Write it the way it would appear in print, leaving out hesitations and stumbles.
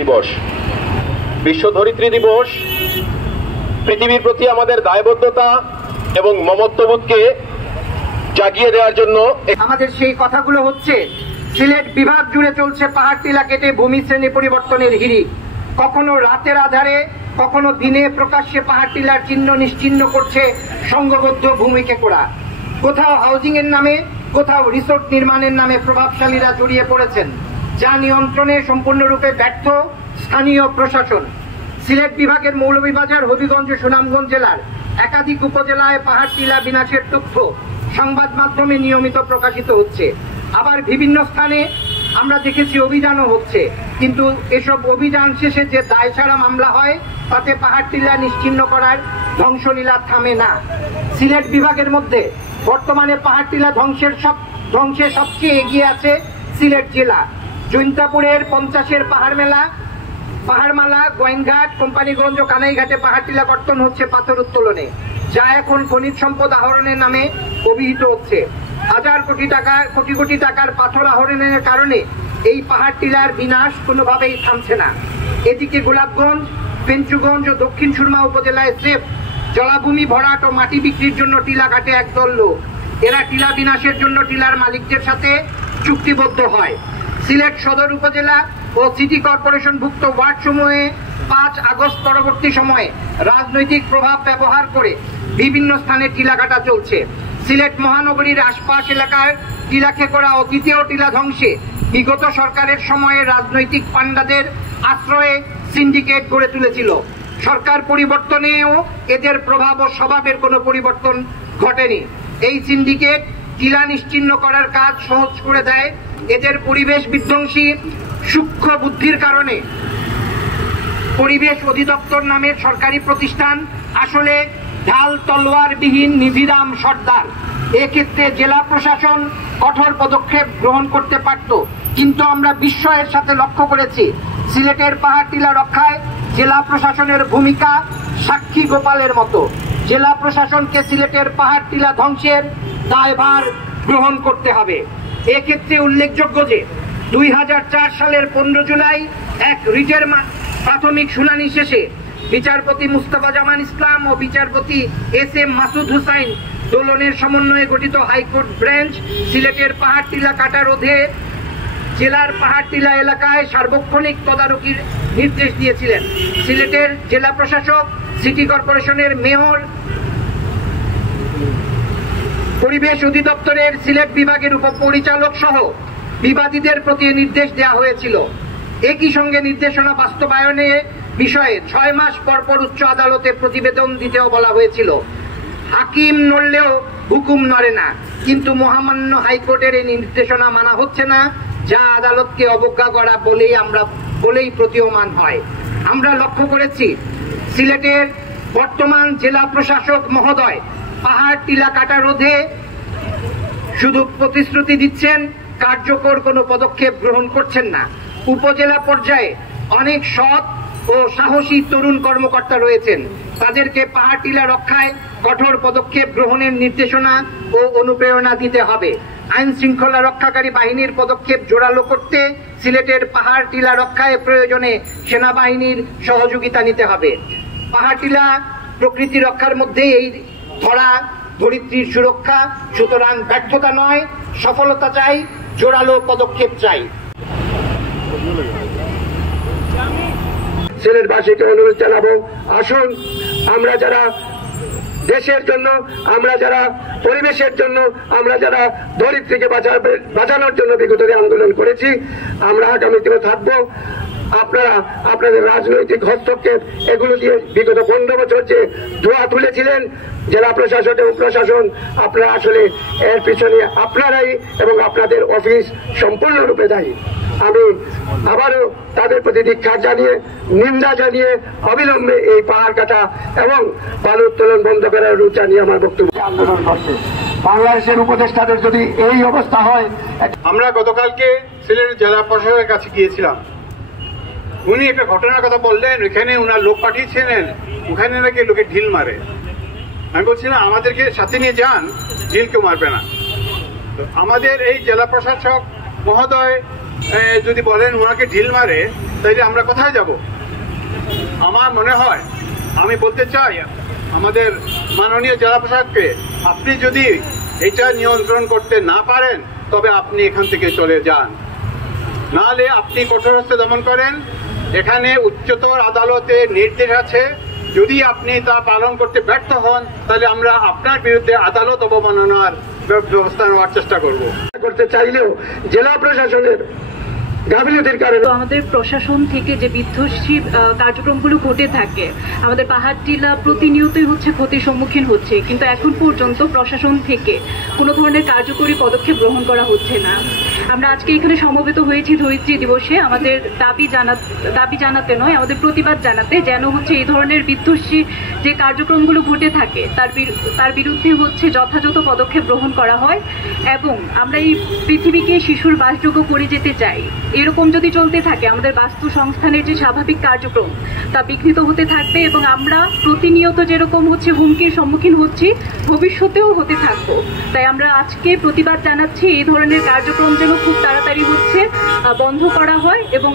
দিবস, বিশ্ব ধরিত্রী দিবস পৃথিবীর প্রতি আমাদের দায়বদ্ধতা এবং মমত্ববোধকে জাগিয়ে দেওয়ার জন্য আমাদের সেই কথাগুলো হচ্ছে সিলেট বিভাগ জুড়ে চলছে পাহাড় টিলা কেটে ভূমি শ্রেণী পরিবর্তনের হিড়িক। কখনো রাতের আধারে, কখনো দিনে প্রকাশ্যে পাহাড় টিলার চিহ্ন নিশ্চিহ্ন করছে সংঘবদ্ধ ভূমিকেকরা। কোথাও হাউজিং এর নামে, কোথাও রিসোর্ট নির্মাণের নামে প্রভাবশালীরা জড়িয়ে পড়েছেন, যা নিয়ন্ত্রণে সম্পূর্ণরূপে ব্যর্থ স্থানীয় প্রশাসন। সিলেট বিভাগের মৌলভীবাজার, হবিগঞ্জ, সুনামগঞ্জ জেলার একাধিক উপজেলায় পাহাড় টিলা বিনাশের তথ্য সংবাদ মাধ্যমে নিয়মিত প্রকাশিত হচ্ছে। আবার বিভিন্ন স্থানে আমরা দেখেছি অভিযানও হচ্ছে, কিন্তু এসব অভিযান শেষে যে দায়সারা মামলা হয় তাতে পাহাড় টিলা নিশ্চিহ্ন করার ধ্বংসলীলা থামে না। সিলেট বিভাগের মধ্যে বর্তমানে পাহাড় টিলা ধ্বংসে সবচেয়ে এগিয়ে আছে সিলেট জেলা। জৈন্তাপুরের 50-এর পাহাড়মালা, গোয়েনঘাট, কোম্পানিগঞ্জ ও কানাইঘাটে পাহাড় টিলা কর্তন হচ্ছে পাথর উত্তোলনে, যা এখন খনিজ সম্পদ আহরণের নামে অভিহিত হচ্ছে। হাজার কোটি কোটি টাকার পাথর আহরণের কারণে এই পাহাড় টিলার বিনাশ কোনোভাবেই থামছে না। এদিকে গোলাপগঞ্জ, পেঞ্চুগঞ্জ ও দক্ষিণ সুরমা উপজেলায় স্রেফ জলাভূমি ভরাট ও মাটি বিক্রির জন্য টিলা কাটে একদল লোক। এরা টিলা বিনাশের জন্য টিলার মালিকদের সাথে চুক্তিবদ্ধ হয়। সিলেট সদর উপজেলা ও সিটি কর্পোরেশনভুক্ত ওয়ার্ড সমূহে 5 আগস্ট পরবর্তী সময়ে রাজনৈতিক প্রভাব ব্যবহার করে বিভিন্ন স্থানে টিলা কাটা চলছে। সিলেট মহানগরীর আশপাশ এলাকায় টিলাকে করা ও দ্বিতীয় টিলা ধ্বংসে বিগত সরকারের সময়ে রাজনৈতিক পান্ডাদের আশ্রয়ে সিন্ডিকেট গড়ে তুলেছিল। সরকার পরিবর্তনেও এদের প্রভাব ও স্বভাবের কোনো পরিবর্তন ঘটেনি। এই সিন্ডিকেট টিলা নিশ্চিহ্ন করার কাজ সহজ করে দেয়। এদের পরিবেশ বিধ্বংসী সূক্ষ্ম বুদ্ধির কারণে পরিবেশ অধিদপ্তর নামের সরকারি প্রতিষ্ঠান আসলে ঢাল তলোয়ারবিহীন নিধিরাম সর্দার। এক্ষেত্রে জেলা প্রশাসন কঠোর পদক্ষেপ গ্রহণ করতে পারত, কিন্তু আমরা বিস্ময়ের সাথে লক্ষ্য করেছি সিলেটের পাহাড় টিলা রক্ষায় জেলা প্রশাসনের ভূমিকা সাক্ষী গোপালের মতো। জেলা প্রশাসনকে সিলেটের পাহাড় টিলা ধ্বংসের দায়ভার গ্রহণ করতে হবে। এক্ষেত্রে উল্লেখযোগ্য যে 2004 সালের 15 জুলাই এক রিটের প্রাথমিক শুনানি শেষে বিচারপতি মুস্তাফা জামান ইসলাম ও বিচারপতি SM মাসুদ হুসাইন দোলনের সমন্বয়ে গঠিত হাইকোর্ট বেঞ্চ সিলেটের পাহাড় টিলা কাটা রোধে জেলার পাহাড় টিলা এলাকায় সার্বক্ষণিক তদারকির নির্দেশ দিয়েছিলেন। সিলেটের জেলা প্রশাসক, সিটি কর্পোরেশনের মেয়র, পরিবেশ অধিদপ্তরের সিলেট বিভাগের উপপরিচালক সহ বিবাদীদের প্রতি নির্দেশ দেওয়া হয়েছিল। একই সঙ্গে নির্দেশনা বাস্তবায়নে বিষয়ে 6 মাস পরপর উচ্চ আদালতে প্রতিবেদন দিতেও বলা হয়েছিল। হাকিম নড়লেও হুকুম নড়ে না, কিন্তু মহামান্য হাইকোর্টের এই নির্দেশনা মানা হচ্ছে না, যা আদালতকে অবজ্ঞা করা বলেই প্রতীয়মান হয়। আমরা লক্ষ্য করেছি সিলেটের বর্তমান জেলা প্রশাসক মহোদয় পাহাড় টিলা কাটা রোধে শুধু প্রতিশ্রুতি দিচ্ছেন, কার্যকর কোনো পদক্ষেপ গ্রহণ করছেন না। উপজেলা পর্যায়ে অনেক সৎ ও সাহসী তরুণ কর্মকর্তা রয়েছেন, তাদেরকে পাহাড় টিলা রক্ষায় কঠোর পদক্ষেপ গ্রহণের নির্দেশনা ও অনুপ্রেরণা দিতে হবে। আইন শৃঙ্খলা রক্ষাকারী বাহিনীর পদক্ষেপ জোরালো করতে সিলেটের পাহাড় টিলা রক্ষায় প্রয়োজনে সেনাবাহিনীর সহযোগিতা নিতে হবে। পাহাড় টিলা প্রকৃতি রক্ষার মধ্যে এই ধরিত্রীর সুরক্ষা, সুতরাং ব্যর্থতা নয়, সফলতা চাই, জোরালো পদক্ষেপ চাই। সিলেটবাসীকে অনুরোধ জানাবো, আসুন আমরা যারা দেশের জন্য, আমরা যারা পরিবেশের জন্য, আমরা যারা ধরিত্রীকে বাঁচানোর জন্য বিগত আন্দোলন করেছি, আমরা আগামীতেও থাকবো। আপনারা আপনাদের রাজনৈতিক হস্তক্ষেপ এগুলো দিয়ে বিগত 15 বছর যে ধোঁয়া তুলেছিলেন জেলা প্রশাসন এবং প্রশাসন, আপনারা আসলে এর পিছনে আপনারাই এবং আপনাদের অফিস সম্পূর্ণরূপে দায়ী। আমি আবারও তাদের প্রতি ধিক্কার জানিয়ে, নিন্দা জানিয়ে অবিলম্বে এই পাহাড় কাটা এবং বালু উত্তোলন বন্ধ করার রূপ জানিয়ে আমার বক্তব্য আন্দোলন করছে। বাংলাদেশের উপদেষ্টাদের যদি এই অবস্থা হয়। আমরা গতকালকে সিলেটের জেলা প্রশাসনের কাছে গিয়েছিলাম। উনি একটা ঘটনার কথা বললেন, ওখানে উনার লোক পাঠিয়েছিলেন, ওখানে নাকি লোকে ঢিল মারে। আমি বলছি না, আমাদেরকে সাথে নিয়ে যান, ঢিল কেউ মারবে না। তো আমাদের এই জেলা প্রশাসক মহোদয় যদি বলেন ওনাকে ঢিল মারে, তাইলে আমরা কোথায় যাব? আমার মনে হয়, আমি বলতে চাই আমাদের মাননীয় জেলা প্রশাসককে, আপনি যদি এটা নিয়ন্ত্রণ করতে না পারেন তবে আপনি এখান থেকে চলে যান, নাহলে আপনি কঠোর হস্তে দমন করেন। এখানে উচ্চতর আদালতের নির্দেশ আছে, যদি আপনি তা পালন করতে ব্যর্থ হন তাহলে আমরা আপনার বিরুদ্ধে আদালত অবমাননার ব্যবস্থা নেওয়ার চেষ্টা করব। করতে চাইলেও জেলা প্রশাসনের গাফিলতির কারণে তো আমাদের প্রশাসন থেকে যে বিধ্বংসী কার্যক্রমগুলো ঘটে থাকে, আমাদের পাহাড় টিলা প্রতিনিয়তই হচ্ছে ক্ষতির সম্মুখীন হচ্ছে, কিন্তু এখন পর্যন্ত প্রশাসন থেকে কোনো ধরনের কার্যকরী পদক্ষেপ গ্রহণ করা হচ্ছে না। আমরা আজকে এখানে সমবেত হয়েছি ধরিত্রী দিবসে আমাদের দাবি জানাতে নয়, আমাদের প্রতিবাদ জানাতে, যেন হচ্ছে এই ধরনের বিধ্বংসী যে কার্যক্রমগুলো ঘটে থাকে তার বিরুদ্ধে হচ্ছে যথাযথ পদক্ষেপ গ্রহণ করা হয়, এবং আমরা এই পৃথিবীকে শিশুর বাসযোগ্য করে যেতে চাই। এরকম যদি চলতে থাকে আমাদের বাস্তু সংস্থানের যে স্বাভাবিক কার্যক্রম তা বিঘ্নিত হতে থাকবে, এবং আমরা প্রতিনিয়ত যেরকম হচ্ছে হুমকির সম্মুখীন হচ্ছি ভবিষ্যতেও হতে থাকবো। তাই আমরা আজকে প্রতিবাদ জানাচ্ছি, এই ধরনের কার্যক্রম যেন খুব তাড়াতাড়ি হচ্ছে বন্ধ করা হয়। এবং